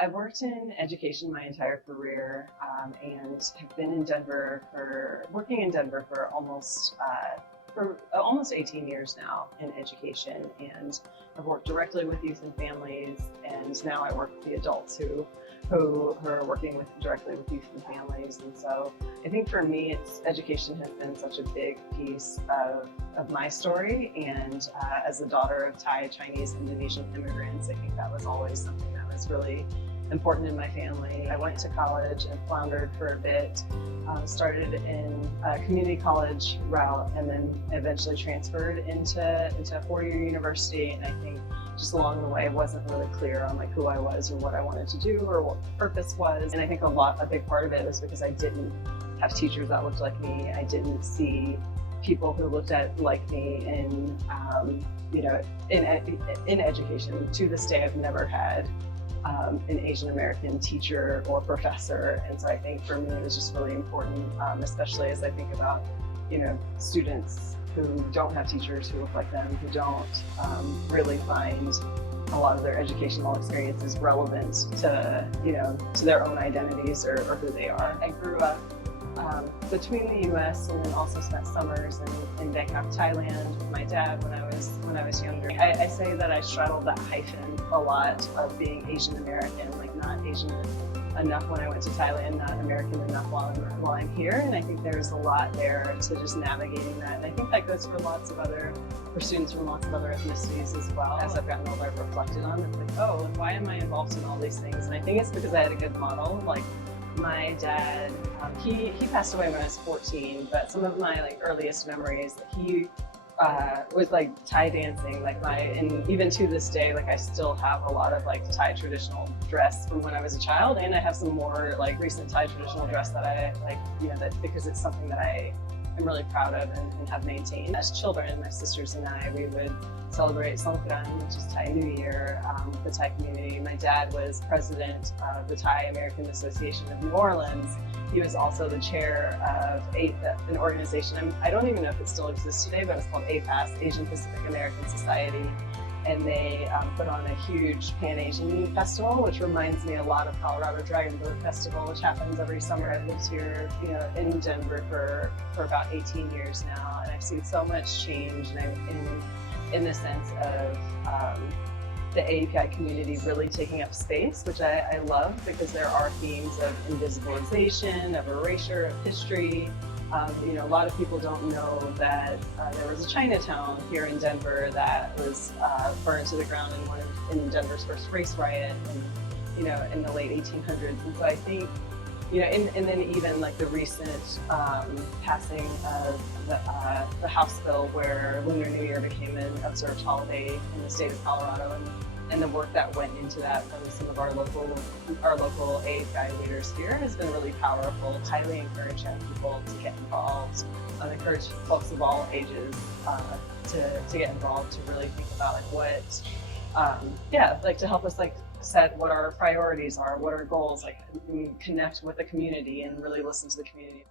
I've worked in education my entire career and have been in Denver working in Denver for almost 18 years now in education, and I've worked directly with youth and families, and now I work with the adults who are working directly with youth and families. And so I think for me, education has been such a big piece of my story, and as the daughter of Thai, Chinese, Indonesian immigrants, I think that was always something that was really important in my family. I went to college and floundered for a bit, started in a community college route, and then eventually transferred into a four-year university. And I think just along the way, I wasn't really clear on like who I was or what I wanted to do or what the purpose was. And I think a big part of it was because I didn't have teachers that looked like me. I didn't see people who looked like me in education. To this day, I've never had an Asian American teacher or professor, and so I think for me it was just really important, especially as I think about students who don't have teachers who look like them, who don't really find a lot of their educational experiences relevant to their own identities or who they are. I grew up between the U.S. and then also spent summers in Bangkok, Thailand with my dad when I was younger. I say that I straddled that hyphen a lot of being Asian American, like not Asian enough when I went to Thailand, not American enough while I'm here. And I think there's a lot there to just navigating that. And I think that goes for students from lots of other ethnicities as well. As I've gotten older, I've reflected on it, like, oh, why am I involved in all these things? And I think it's because I had a good model. Like, my dad, he passed away when I was 14, but some of my earliest memories, he was Thai dancing, and even to this day, I still have a lot of Thai traditional dress from when I was a child, and I have some more recent Thai traditional dress that I that because it's something that I am really proud of and have maintained. As children, my sisters and I, we would celebrate Songkran, which is Thai New Year, with the Thai community. My dad was president of the Thai American Association of New Orleans. He was also the chair of an organization, I don't even know if it still exists today, but it's called APAS, Asian Pacific American Society. And they put on a huge Pan-Asian festival, which reminds me a lot of Colorado Dragon Boat Festival, which happens every summer. I've lived here, in Denver for about 18 years now, and I've seen so much change. And I'm in the sense of the AAPI community really taking up space, which I love, because there are themes of invisibilization, of erasure, of history. A lot of people don't know that there was a Chinatown here in Denver that was burned to the ground in Denver's first race riot, in the late 1800s. And so I think, and then even the recent passing of the House bill where Lunar New Year became an observed holiday in the state of Colorado, and the work that went into that from some of our local AAPI leaders here has been really powerful. Highly encourage young people to get involved. Encourage folks of all ages to get involved, to really think about to help us set what our priorities are, what our goals, connect with the community and really listen to the community.